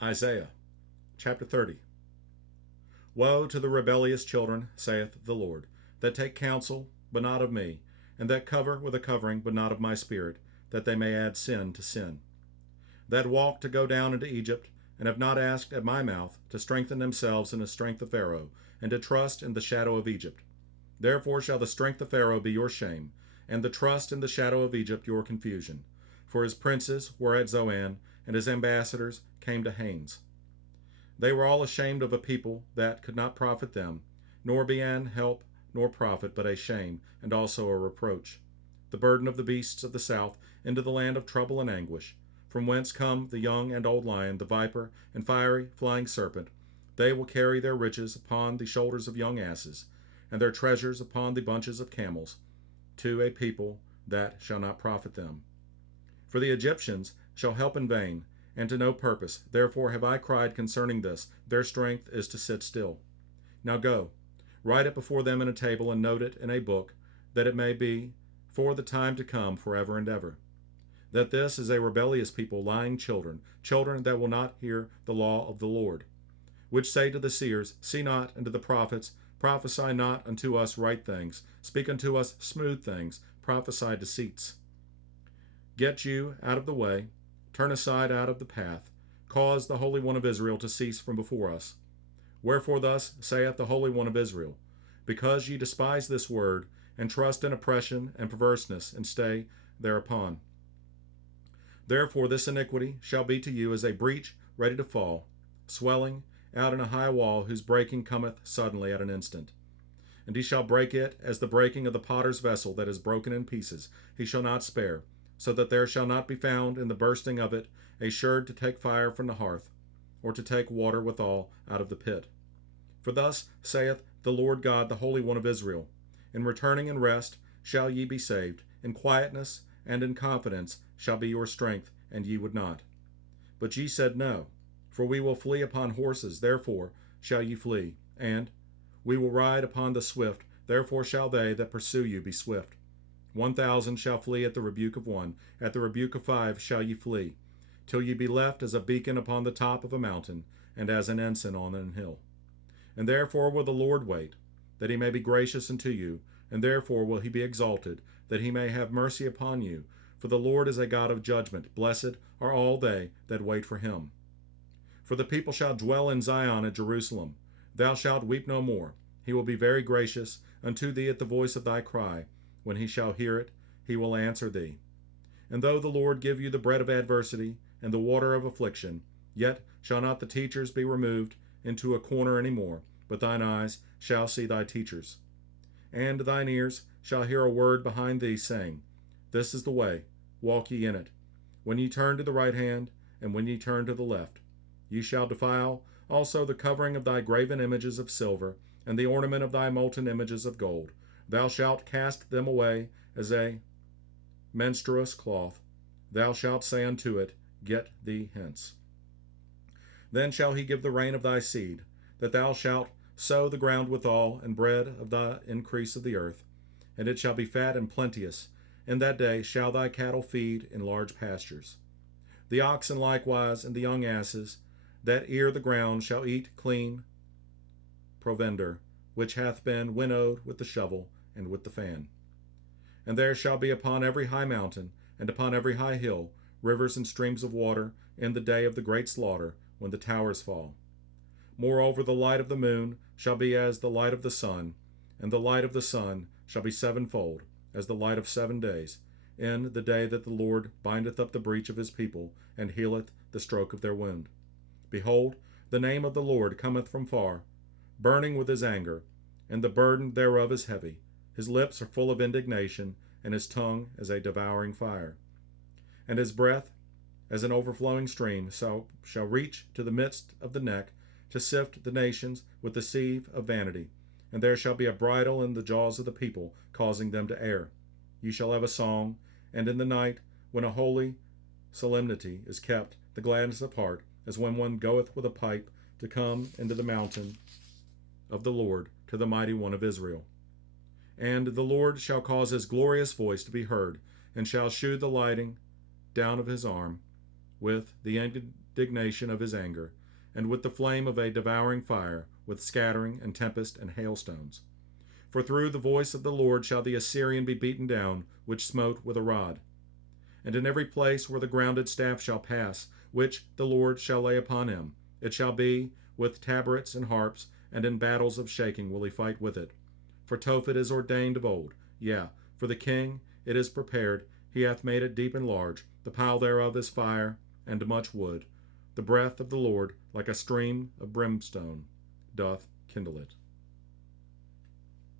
Isaiah chapter 30. Woe to the rebellious children, saith the Lord, that take counsel, but not of me, and that cover with a covering, but not of my spirit, that they may add sin to sin. That walk to go down into Egypt, and have not asked at my mouth to strengthen themselves in the strength of Pharaoh, and to trust in the shadow of Egypt. Therefore shall the strength of Pharaoh be your shame, and the trust in the shadow of Egypt your confusion. For his princes were at Zoan, and his ambassadors came to Hanes. They were all ashamed of a people that could not profit them, nor be an help nor profit, but a shame, and also a reproach. The burden of the beasts of the south into the land of trouble and anguish, from whence come the young and old lion, the viper, and fiery flying serpent. They will carry their riches upon the shoulders of young asses, and their treasures upon the bunches of camels, to a people that shall not profit them. For the Egyptians shall help in vain, and to no purpose. Therefore have I cried concerning this, their strength is to sit still. Now go, write it before them in a table, and note it in a book, that it may be for the time to come forever and ever. That this is a rebellious people, lying children, children that will not hear the law of the Lord, which say to the seers, see not, and to the prophets, prophesy not unto us right things, speak unto us smooth things, prophesy deceits. Get you out of the way, turn aside out of the path, cause the Holy One of Israel to cease from before us. Wherefore thus saith the Holy One of Israel, because ye despise this word, and trust in oppression and perverseness, and stay thereupon. Therefore this iniquity shall be to you as a breach ready to fall, swelling out in a high wall, whose breaking cometh suddenly at an instant. And he shall break it as the breaking of the potter's vessel that is broken in pieces. He shall not spare, so that there shall not be found in the bursting of it a sherd to take fire from the hearth, or to take water withal out of the pit. For thus saith the Lord God, the Holy One of Israel, in returning and rest shall ye be saved, in quietness and in confidence shall be your strength, and ye would not. But ye said, no, for we will flee upon horses, therefore shall ye flee, and we will ride upon the swift, therefore shall they that pursue you be swift. 1,000 shall flee at the rebuke of one, at the rebuke of 5 shall ye flee, till ye be left as a beacon upon the top of a mountain, and as an ensign on an hill. And therefore will the Lord wait, that he may be gracious unto you, and therefore will he be exalted, that he may have mercy upon you. For the Lord is a God of judgment. Blessed are all they that wait for him. For the people shall dwell in Zion at Jerusalem. Thou shalt weep no more. He will be very gracious unto thee at the voice of thy cry. When he shall hear it, he will answer thee. And though the Lord give you the bread of adversity and the water of affliction, yet shall not the teachers be removed into a corner any more, but thine eyes shall see thy teachers. And thine ears shall hear a word behind thee, saying, this is the way, walk ye in it. When ye turn to the right hand, and when ye turn to the left, ye shall defile also the covering of thy graven images of silver, and the ornament of thy molten images of gold. Thou shalt cast them away as a menstruous cloth. Thou shalt say unto it, get thee hence. Then shall he give the rain of thy seed, that thou shalt sow the ground withal, and bread of the increase of the earth, and it shall be fat and plenteous. In that day shall thy cattle feed in large pastures. The oxen likewise, and the young asses, that ear the ground, shall eat clean provender, which hath been winnowed with the shovel and with the fan. And there shall be upon every high mountain, and upon every high hill, rivers and streams of water, in the day of the great slaughter, when the towers fall. Moreover, the light of the moon shall be as the light of the sun, and the light of the sun shall be sevenfold, as the light of 7 days, in the day that the Lord bindeth up the breach of his people, and healeth the stroke of their wound. Behold, the name of the Lord cometh from far, burning with his anger, and the burden thereof is heavy. His lips are full of indignation, and his tongue as a devouring fire. And his breath as an overflowing stream shall reach to the midst of the neck, to sift the nations with the sieve of vanity. And there shall be a bridle in the jaws of the people, causing them to err. Ye shall have a song, and in the night, when a holy solemnity is kept, the gladness of heart, as when one goeth with a pipe to come into the mountain of the Lord, to the mighty one of Israel. And the Lord shall cause his glorious voice to be heard, and shall shew the lighting down of his arm with the indignation of his anger, and with the flame of a devouring fire, with scattering and tempest and hailstones. For through the voice of the Lord shall the Assyrian be beaten down, which smote with a rod. And in every place where the grounded staff shall pass, which the Lord shall lay upon him, it shall be with tabrets and harps, and in battles of shaking will he fight with it. For Tophet is ordained of old, for the king it is prepared, he hath made it deep and large, the pile thereof is fire, and much wood. The breath of the Lord, like a stream of brimstone, doth kindle it.